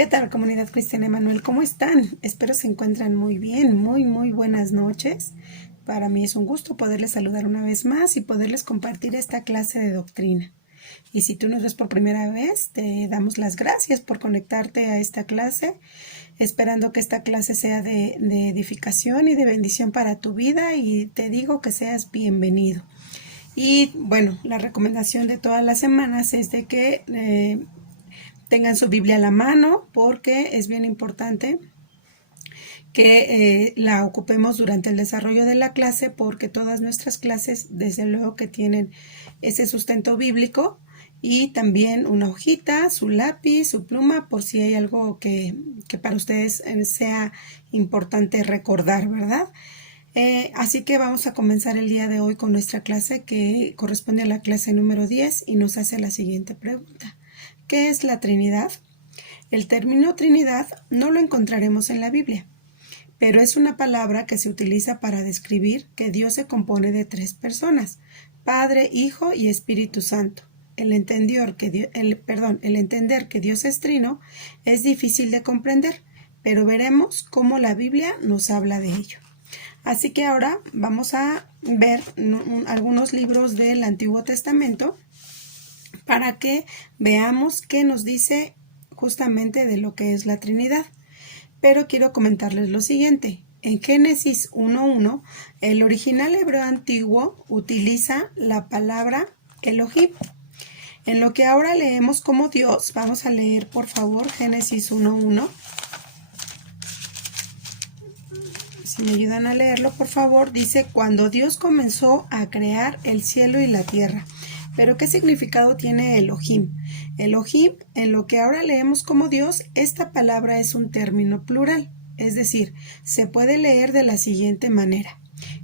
¿Qué tal, comunidad cristiana Emanuel? ¿Cómo están? Espero se encuentran muy bien, muy buenas noches. Para mí es un gusto poderles saludar una vez más y poderles compartir esta clase de doctrina. Y si tú nos ves por primera vez, te damos las gracias por conectarte a esta clase, esperando que esta clase sea de edificación y de bendición para tu vida, y te digo que seas bienvenido. Y bueno, la recomendación de todas las semanas es de que tengan su Biblia a la mano, porque es bien importante que la ocupemos durante el desarrollo de la clase, porque todas nuestras clases desde luego que tienen ese sustento bíblico, y también una hojita, su lápiz, su pluma, por si hay algo que para ustedes sea importante recordar, ¿verdad? Así que vamos a comenzar el día de hoy con nuestra clase, que corresponde a la clase número 10, y nos hace la siguiente pregunta: ¿qué es la Trinidad? El término Trinidad no lo encontraremos en la Biblia, pero es una palabra que se utiliza para describir que Dios se compone de tres personas: Padre, Hijo y Espíritu Santo. El entender que Dios es trino es difícil de comprender, pero veremos cómo la Biblia nos habla de ello. Así que ahora vamos a ver algunos libros del Antiguo Testamento para que veamos qué nos dice justamente de lo que es la Trinidad. Pero quiero comentarles lo siguiente. En Génesis 1:1, el original hebreo antiguo utiliza la palabra Elohim. En lo que ahora leemos como Dios, vamos a leer por favor Génesis 1:1. Si me ayudan a leerlo, por favor, dice: cuando Dios comenzó a crear el cielo y la tierra. Pero ¿qué significado tiene Elohim? Elohim, en lo que ahora leemos como Dios, esta palabra es un término plural, es decir, se puede leer de la siguiente manera: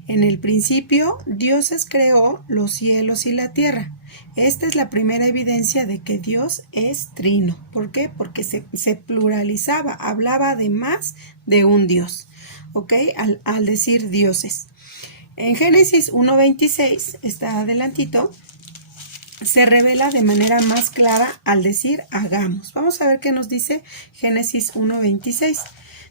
en el principio, Dios creó los cielos y la tierra. Esta es la primera evidencia de que Dios es trino. ¿Por qué? Porque se pluralizaba, hablaba de más de un Dios. ¿Ok? Al decir dioses. En Génesis 1:26, está adelantito, se revela de manera más clara al decir hagamos. Vamos a ver qué nos dice Génesis 1:26.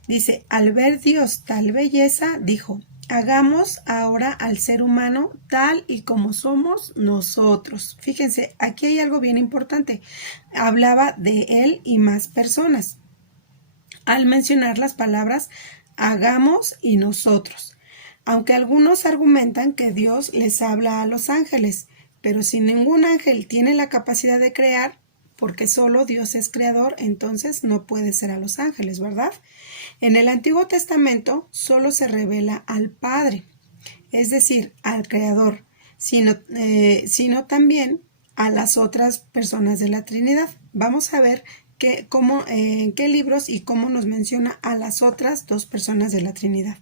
Dice: al ver Dios tal belleza, dijo: hagamos ahora al ser humano tal y como somos nosotros. Fíjense, aquí hay algo bien importante. Hablaba de él y más personas al mencionar las palabras hagamos y nosotros, aunque algunos argumentan que Dios les habla a los ángeles, pero si ningún ángel tiene la capacidad de crear, porque solo Dios es creador, entonces no puede ser a los ángeles, ¿verdad? En el Antiguo Testamento solo se revela al Padre, es decir, al Creador, sino también a las otras personas de la Trinidad. Vamos a ver en qué libros y cómo nos menciona a las otras dos personas de la Trinidad.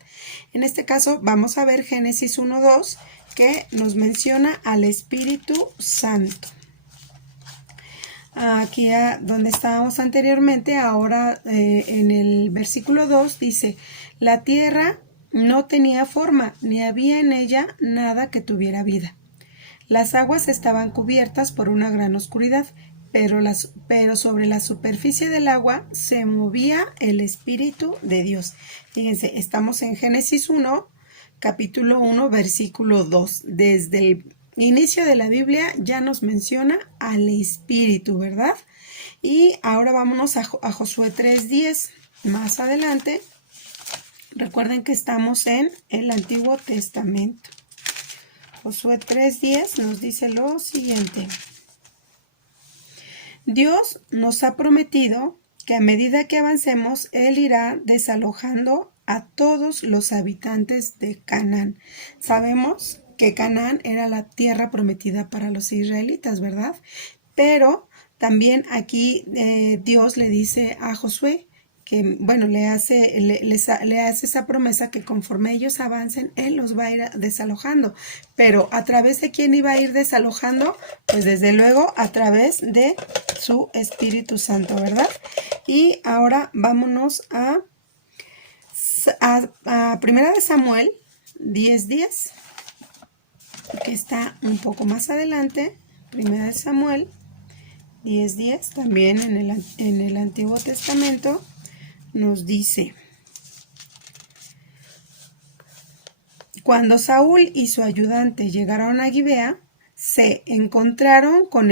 En este caso vamos a ver Génesis 1:2, que nos menciona al Espíritu Santo. Aquí donde estábamos anteriormente, ahora en el versículo 2 dice: la tierra no tenía forma, ni había en ella nada que tuviera vida. Las aguas estaban cubiertas por una gran oscuridad, pero sobre la superficie del agua se movía el Espíritu de Dios. Fíjense, estamos en Génesis 1, capítulo 1, versículo 2. Desde el inicio de la Biblia ya nos menciona al Espíritu, ¿verdad? Y ahora vámonos a Josué 3:10. Más adelante, recuerden que estamos en el Antiguo Testamento. Josué 3:10 nos dice lo siguiente: Dios nos ha prometido que a medida que avancemos, Él irá desalojando a todos los habitantes de Canaán. Sabemos que Canaán era la tierra prometida para los israelitas, ¿verdad? Pero también aquí Dios le dice a Josué que, bueno, le hace esa promesa que conforme ellos avancen, Él los va a ir desalojando. Pero ¿a través de quién iba a ir desalojando? Pues desde luego a través de su Espíritu Santo, ¿verdad? Y ahora vámonos a Primera de Samuel 10:10, que está un poco más adelante. Primera de Samuel 10:10 también en el Antiguo Testamento nos dice: cuando Saúl y su ayudante llegaron a Gibea, se encontraron con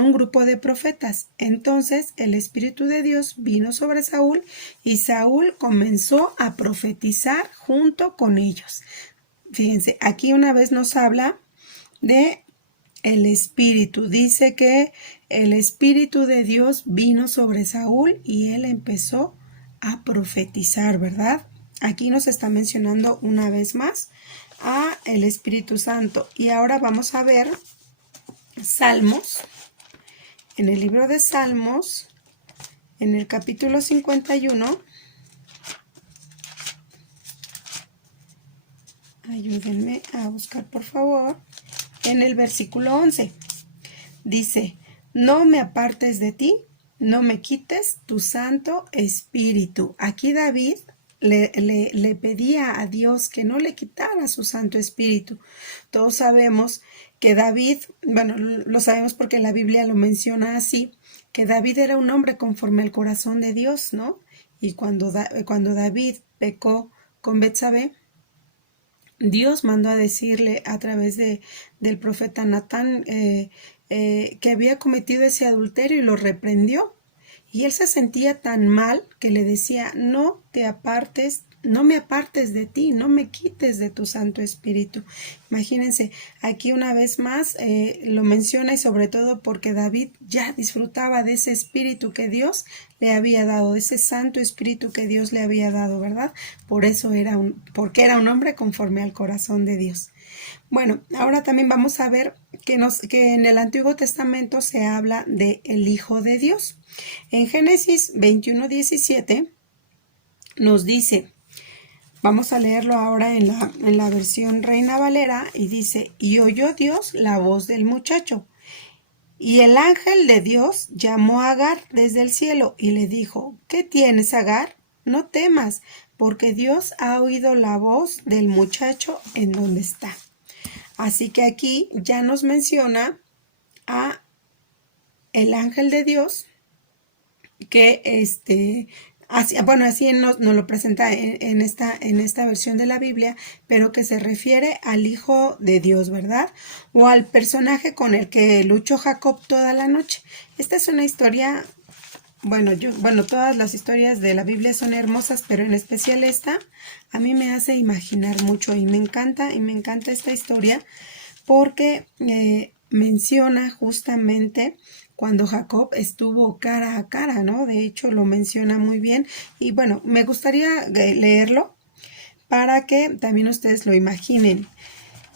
un grupo de profetas. Entonces el Espíritu de Dios vino sobre Saúl y Saúl comenzó a profetizar junto con ellos. Fíjense, aquí una vez nos habla de el Espíritu. Dice que el Espíritu de Dios vino sobre Saúl y él empezó a profetizar, ¿verdad? Aquí nos está mencionando una vez más a el Espíritu Santo. Y ahora vamos a ver Salmos. En el libro de Salmos, en el capítulo 51, ayúdenme a buscar por favor, en el versículo 11, dice: no me apartes de ti, no me quites tu Santo Espíritu. Aquí David le pedía a Dios que no le quitara su Santo Espíritu. Todos sabemos que David, bueno, lo sabemos porque la Biblia lo menciona así, que David era un hombre conforme al corazón de Dios, ¿no? Y cuando David pecó con Betsabé, Dios mandó a decirle a través del profeta Natán que había cometido ese adulterio y lo reprendió. Y él se sentía tan mal que le decía: no te apartes, no me apartes de ti, no me quites de tu Santo Espíritu. Imagínense, aquí una vez más lo menciona, y sobre todo porque David ya disfrutaba de ese espíritu que Dios le había dado, de ese Santo Espíritu que Dios le había dado, ¿verdad? Por eso porque era un hombre conforme al corazón de Dios. Bueno, ahora también vamos a ver que en el Antiguo Testamento se habla de el Hijo de Dios. En Génesis 21:17 nos dice, vamos a leerlo ahora en la versión Reina Valera, y dice: y oyó Dios la voz del muchacho. Y el ángel de Dios llamó a Agar desde el cielo y le dijo: ¿qué tienes, Agar? No temas, porque Dios ha oído la voz del muchacho en donde está. Así que aquí ya nos menciona a el ángel de Dios que así nos lo presenta en esta versión de la Biblia, pero que se refiere al Hijo de Dios, ¿verdad? O al personaje con el que luchó Jacob toda la noche. Esta es una historia, todas las historias de la Biblia son hermosas, pero en especial esta a mí me hace imaginar mucho y me encanta esta historia porque menciona justamente cuando Jacob estuvo cara a cara, ¿no? De hecho, lo menciona muy bien. Y bueno, me gustaría leerlo para que también ustedes lo imaginen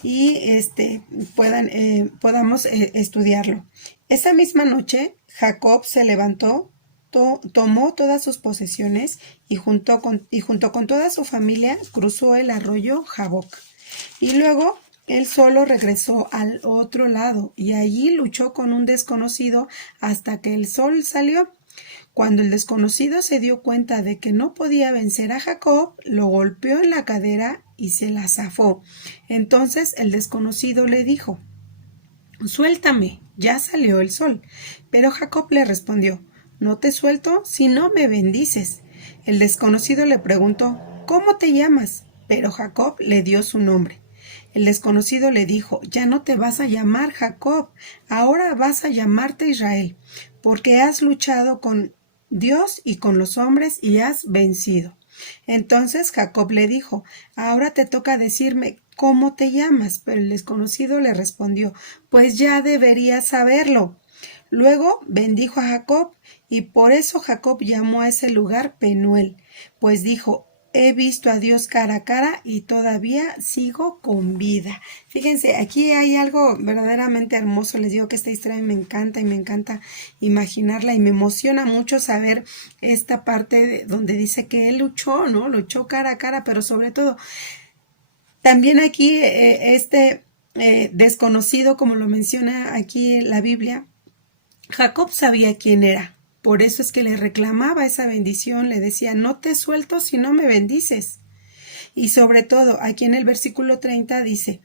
y podamos estudiarlo. Esa misma noche, Jacob se levantó, tomó todas sus posesiones y junto con toda su familia cruzó el arroyo Jaboc. Y luego él solo regresó al otro lado y allí luchó con un desconocido hasta que el sol salió. Cuando el desconocido se dio cuenta de que no podía vencer a Jacob, lo golpeó en la cadera y se la zafó. Entonces el desconocido le dijo: suéltame, ya salió el sol. Pero Jacob le respondió: no te suelto si no me bendices. El desconocido le preguntó: ¿cómo te llamas? Pero Jacob le dio su nombre. El desconocido le dijo: ya no te vas a llamar Jacob, ahora vas a llamarte Israel, porque has luchado con Dios y con los hombres y has vencido. Entonces Jacob le dijo: ahora te toca decirme cómo te llamas. Pero el desconocido le respondió: pues ya deberías saberlo. Luego bendijo a Jacob, y por eso Jacob llamó a ese lugar Penuel, pues dijo: he visto a Dios cara a cara y todavía sigo con vida. Fíjense, aquí hay algo verdaderamente hermoso. Les digo que esta historia me encanta y me encanta imaginarla y me emociona mucho saber esta parte donde dice que él luchó, ¿no? Luchó cara a cara, pero sobre todo también aquí desconocido, como lo menciona aquí la Biblia, Jacob sabía quién era. Por eso es que le reclamaba esa bendición, le decía: no te suelto si no me bendices. Y sobre todo, aquí en el versículo 30 dice: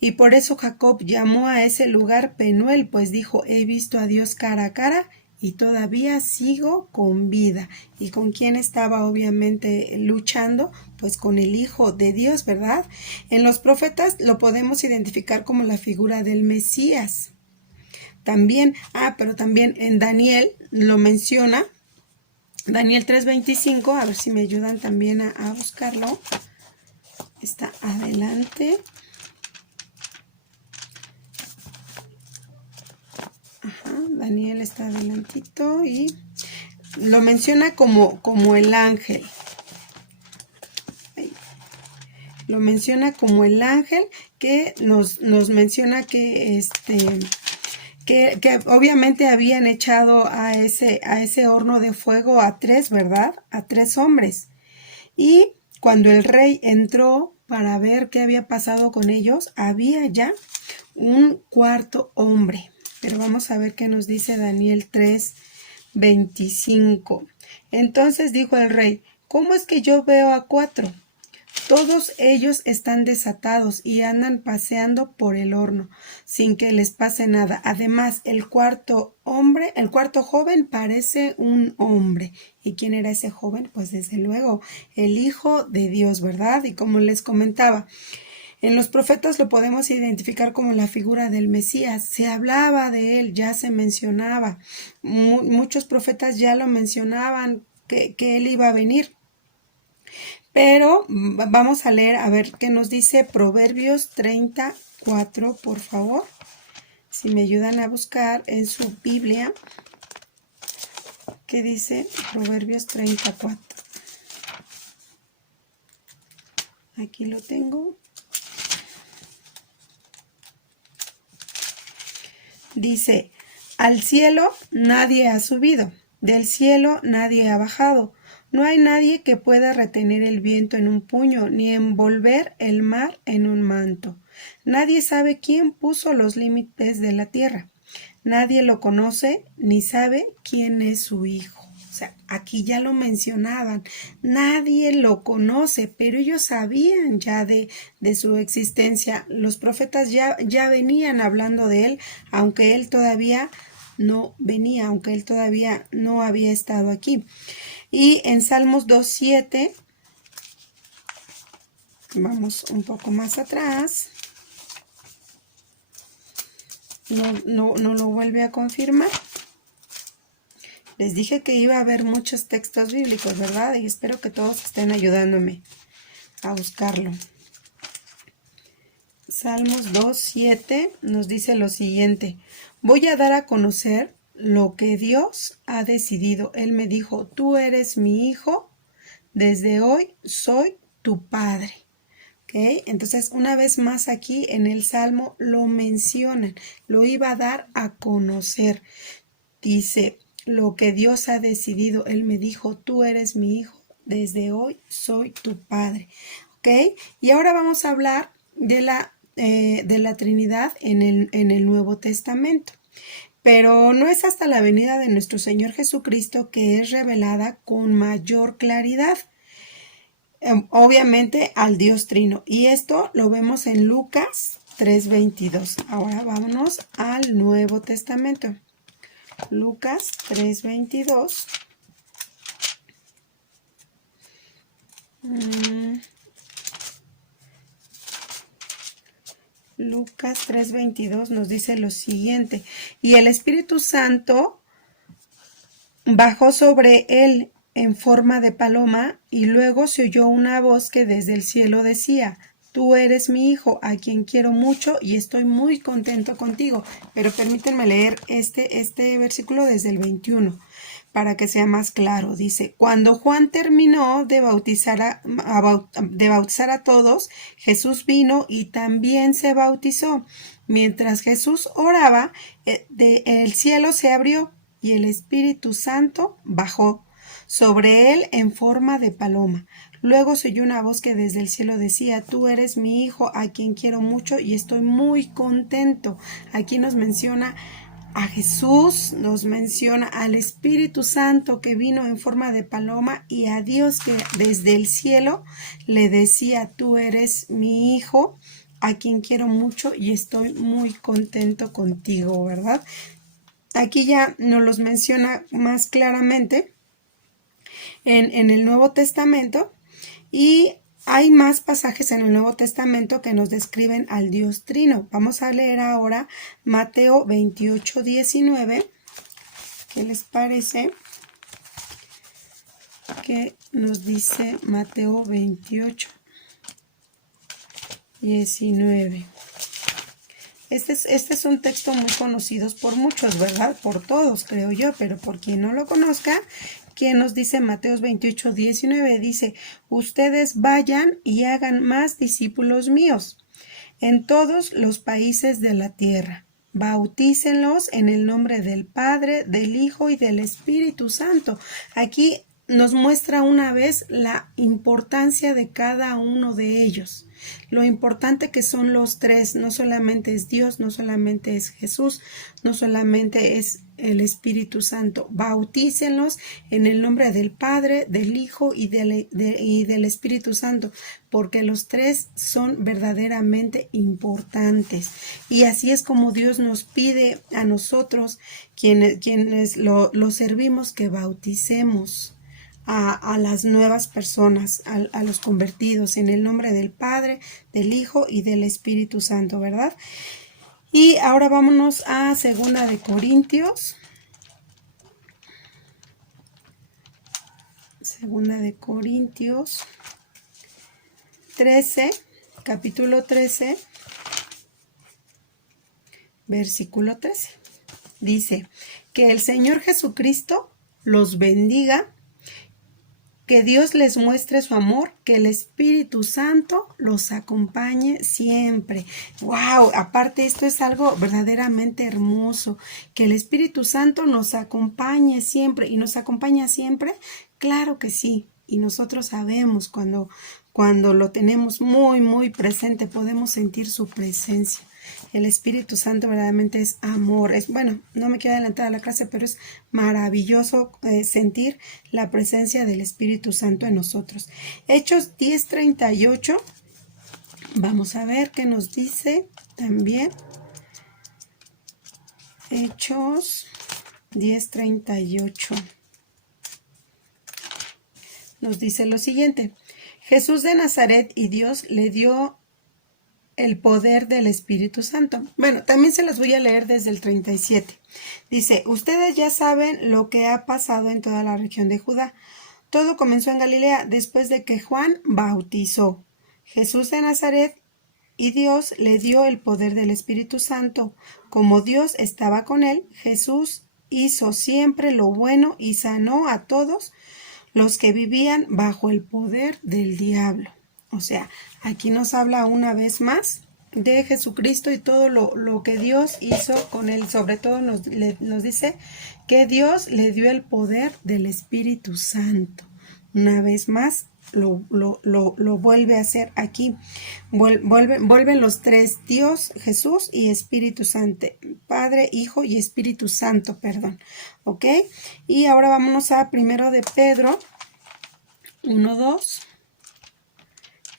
y por eso Jacob llamó a ese lugar Penuel, pues dijo: he visto a Dios cara a cara y todavía sigo con vida. ¿Y con quién estaba obviamente luchando? Pues con el Hijo de Dios, ¿verdad? En los profetas lo podemos identificar como la figura del Mesías. También, pero también en Daniel lo menciona, Daniel 3:25, a ver si me ayudan también a buscarlo. Está adelante. Ajá, Daniel está adelantito y lo menciona como el ángel. Ahí. Lo menciona como el ángel que nos menciona que que obviamente habían echado a ese horno de fuego a 3, ¿verdad? A 3 hombres. Y cuando el rey entró para ver qué había pasado con ellos, había ya un cuarto hombre. Pero vamos a ver qué nos dice Daniel 3:25. Entonces dijo el rey, ¿cómo es que yo veo a 4? Todos ellos están desatados y andan paseando por el horno sin que les pase nada. Además, el cuarto joven parece un hombre. ¿Y quién era ese joven? Pues desde luego, el Hijo de Dios, ¿verdad? Y como les comentaba, en los profetas lo podemos identificar como la figura del Mesías. Se hablaba de él, ya se mencionaba. Muchos profetas ya lo mencionaban que él iba a venir. Pero vamos a leer a ver qué nos dice Proverbios 34, por favor. Si me ayudan a buscar en su Biblia, ¿qué dice Proverbios 34? Aquí lo tengo. Dice, al cielo nadie ha subido, del cielo nadie ha bajado. No hay nadie que pueda retener el viento en un puño, ni envolver el mar en un manto. Nadie sabe quién puso los límites de la tierra. Nadie lo conoce ni sabe quién es su hijo. O sea, aquí ya lo mencionaban. Nadie lo conoce, pero ellos sabían ya de su existencia. Los profetas ya venían hablando de él, aunque él todavía no venía, aunque él todavía no había estado aquí. Y en Salmos 2:7, vamos un poco más atrás, no lo vuelve a confirmar. Les dije que iba a haber muchos textos bíblicos, ¿verdad? Y espero que todos estén ayudándome a buscarlo. Salmos 2:7 nos dice lo siguiente: voy a dar a conocer lo que Dios ha decidido. Él me dijo, tú eres mi hijo, desde hoy soy tu padre. ¿Okay? Entonces, una vez más aquí en el Salmo lo mencionan, lo iba a dar a conocer. Dice, lo que Dios ha decidido, Él me dijo, tú eres mi hijo, desde hoy soy tu padre. ¿Ok? Y ahora vamos a hablar de la Trinidad en el Nuevo Testamento. Pero no es hasta la venida de nuestro Señor Jesucristo que es revelada con mayor claridad. Obviamente al Dios Trino. Y esto lo vemos en Lucas 3:22. Ahora vámonos al Nuevo Testamento. Lucas 3:22. Lucas 3:22 nos dice lo siguiente: y el Espíritu Santo bajó sobre él en forma de paloma, y luego se oyó una voz que desde el cielo decía, tú eres mi hijo, a quien quiero mucho y estoy muy contento contigo. Pero permítanme leer este versículo desde el 21 para que sea más claro. Dice, cuando Juan terminó de bautizar a todos, Jesús vino y también se bautizó. Mientras Jesús oraba, el cielo se abrió y el Espíritu Santo bajó sobre él en forma de paloma. Luego se oyó una voz que desde el cielo decía, tú eres mi hijo, a quien quiero mucho y estoy muy contento. Aquí nos menciona a Jesús, nos menciona al Espíritu Santo que vino en forma de paloma y a Dios que desde el cielo le decía, tú eres mi hijo, a quien quiero mucho y estoy muy contento contigo, ¿verdad? aquí ya nos los menciona más claramente en el Nuevo Testamento, y hay más pasajes en el Nuevo Testamento que nos describen al Dios Trino. Vamos a leer ahora Mateo 28:19. ¿Qué les parece? ¿Qué nos dice Mateo 28:19? Este es un texto muy conocido por muchos, ¿verdad? Por todos, creo yo, pero por quien no lo conozca, ¿qué nos dice Mateo 28:19? Dice, ustedes vayan y hagan más discípulos míos en todos los países de la tierra. Bautícenlos en el nombre del Padre, del Hijo y del Espíritu Santo. Aquí nos muestra una vez la importancia de cada uno de ellos. Lo importante que son los tres, no solamente es Dios, no solamente es Jesús, no solamente es el Espíritu Santo. Bautícenlos en el nombre del Padre, del Hijo y del Espíritu Santo, porque los tres son verdaderamente importantes. Y así es como Dios nos pide a nosotros, quienes lo servimos, que bauticemos a las nuevas personas, a los convertidos, en el nombre del Padre, del Hijo y del Espíritu Santo, ¿verdad? Y ahora vámonos a 2 de Corintios. 2 de Corintios 13, capítulo 13, versículo 13. Dice, que el Señor Jesucristo los bendiga, que Dios les muestre su amor, que el Espíritu Santo los acompañe siempre. ¡Wow! Aparte, esto es algo verdaderamente hermoso, que el Espíritu Santo nos acompañe siempre. ¿Y nos acompaña siempre? Claro que sí. Y nosotros sabemos cuando lo tenemos muy, muy presente, podemos sentir su presencia. El Espíritu Santo verdaderamente es amor. Bueno, no me quiero adelantar a la clase, pero es maravilloso sentir la presencia del Espíritu Santo en nosotros. Hechos 10:38. Vamos a ver qué nos dice también. Hechos 10:38. Nos dice lo siguiente. Jesús de Nazaret, y Dios le dio el poder del Espíritu Santo. Bueno, también se las voy a leer desde el 37. Dice, ustedes ya saben lo que ha pasado en toda la región de Judá. Todo comenzó en Galilea después de que Juan bautizó. Jesús de Nazaret, y Dios le dio el poder del Espíritu Santo. Como Dios estaba con él, Jesús hizo siempre lo bueno y sanó a todos los que vivían bajo el poder del diablo. O sea, aquí nos habla una vez más de Jesucristo y todo lo que Dios hizo con él. Sobre todo nos dice que Dios le dio el poder del Espíritu Santo. Una vez más lo vuelve a hacer aquí. Vuelven los tres, Dios, Jesús y Espíritu Santo. Padre, Hijo y Espíritu Santo, perdón. ¿Ok? Y ahora vámonos a 1 de Pedro 1:2.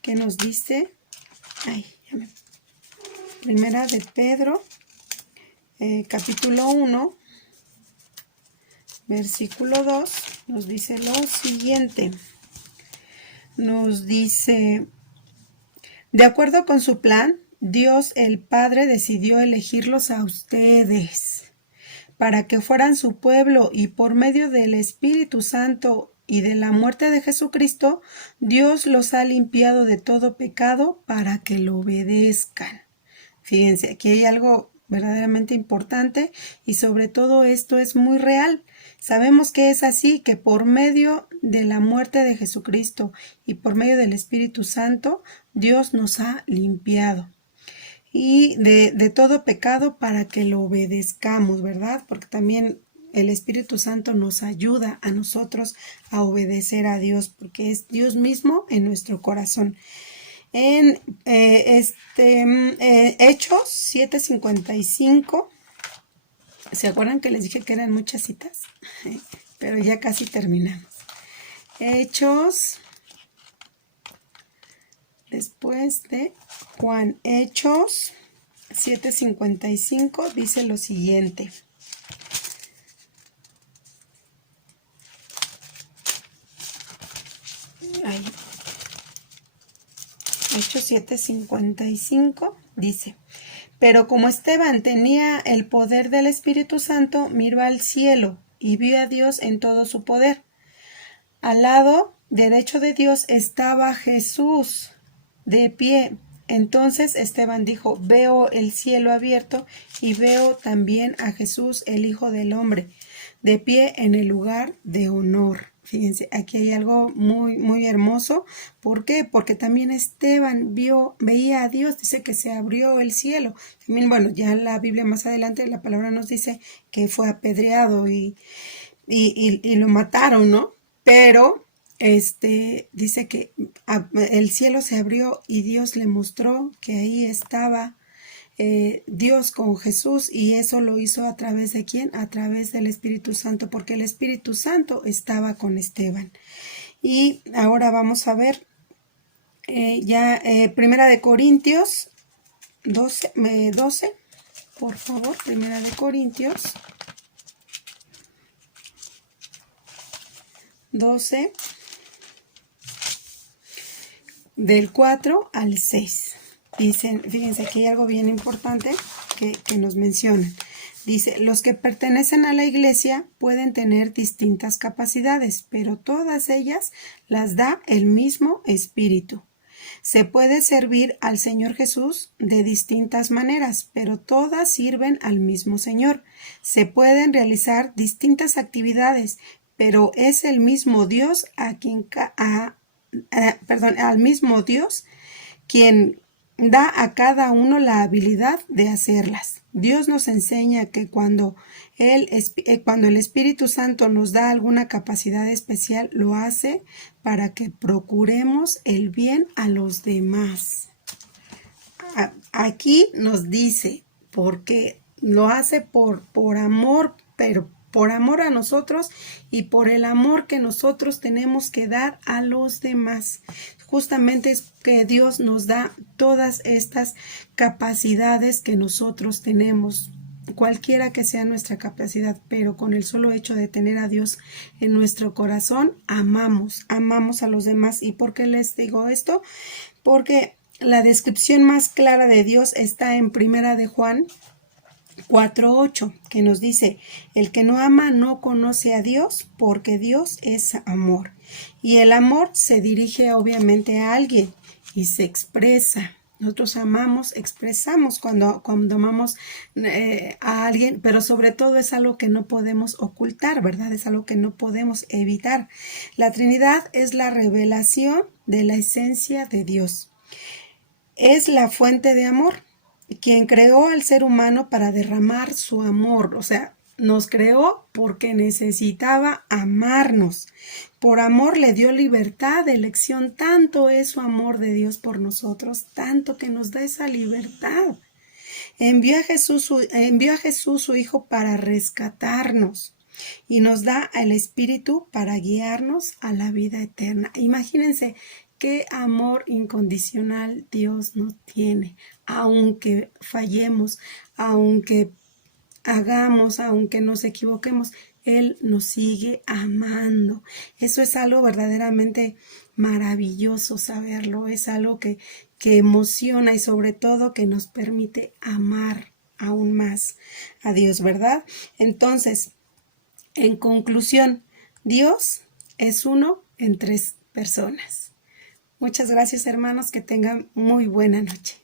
¿Qué nos dice? Primera de Pedro, capítulo 1, versículo 2, nos dice lo siguiente. Nos dice, de acuerdo con su plan, Dios el Padre decidió elegirlos a ustedes para que fueran su pueblo, y por medio del Espíritu Santo y de la muerte de Jesucristo, Dios los ha limpiado de todo pecado para que lo obedezcan. Fíjense, aquí hay algo verdaderamente importante, y sobre todo esto es muy real. Sabemos que es así, que por medio de la muerte de Jesucristo y por medio del Espíritu Santo, Dios nos ha limpiado y de todo pecado para que lo obedezcamos, ¿verdad? Porque también el Espíritu Santo nos ayuda a nosotros a obedecer a Dios, porque es Dios mismo en nuestro corazón. En Hechos 7:55, ¿se acuerdan que les dije que eran muchas citas? Pero ya casi terminamos. Hechos, después de Juan, Hechos 7:55 dice lo siguiente. Ahí. Hechos 7:55 dice: pero como Esteban tenía el poder del Espíritu Santo, miró al cielo y vio a Dios en todo su poder. Al lado derecho de Dios estaba Jesús de pie. Entonces Esteban dijo: veo el cielo abierto y veo también a Jesús, el Hijo del Hombre, de pie en el lugar de honor. Fíjense, aquí hay algo muy, muy hermoso. ¿Por qué? Porque también Esteban veía a Dios, dice que se abrió el cielo. También, bueno, ya en la Biblia más adelante la palabra nos dice que fue apedreado y lo mataron, ¿no? Pero dice que el cielo se abrió y Dios le mostró que ahí estaba Dios con Jesús, y eso lo hizo a través de ¿quién? A través del Espíritu Santo, porque el Espíritu Santo estaba con Esteban. Y ahora vamos a ver Primera de Corintios 12, por favor, Primera de Corintios 12, del 4 al 6. Dicen, fíjense que hay algo bien importante que nos mencionan. Dice: los que pertenecen a la iglesia pueden tener distintas capacidades, pero todas ellas las da el mismo Espíritu. Se puede servir al Señor Jesús de distintas maneras, pero todas sirven al mismo Señor. Se pueden realizar distintas actividades, pero es el mismo Dios al mismo Dios quien da a cada uno la habilidad de hacerlas. Dios nos enseña que cuando el Espíritu Santo nos da alguna capacidad especial, lo hace para que procuremos el bien a los demás. Aquí nos dice, porque lo hace por amor, pero por amor a nosotros y por el amor que nosotros tenemos que dar a los demás. Justamente es que Dios nos da todas estas capacidades que nosotros tenemos, cualquiera que sea nuestra capacidad, pero con el solo hecho de tener a Dios en nuestro corazón, amamos a los demás. ¿Y por qué les digo esto? Porque la descripción más clara de Dios está en Primera de Juan 4:8, que nos dice: el que no ama no conoce a Dios, porque Dios es amor. Y el amor se dirige obviamente a alguien y se expresa. Nosotros amamos, expresamos cuando amamos a alguien, pero sobre todo es algo que no podemos ocultar, ¿verdad? Es algo que no podemos evitar. La Trinidad es la revelación de la esencia de Dios. Es la fuente de amor, quien creó al ser humano para derramar su amor. O sea, nos creó porque necesitaba amarnos. Por amor le dio libertad de elección. Tanto es su amor de Dios por nosotros, tanto que nos da esa libertad. Envió a Jesús su Hijo para rescatarnos, y nos da al Espíritu para guiarnos a la vida eterna. Imagínense qué amor incondicional Dios nos tiene, aunque fallemos, aunque aunque nos equivoquemos, Él nos sigue amando. Eso es algo verdaderamente maravilloso saberlo, es algo que emociona y sobre todo que nos permite amar aún más a Dios, ¿verdad? Entonces, en conclusión, Dios es uno en 3 personas. Muchas gracias, hermanos, que tengan muy buena noche.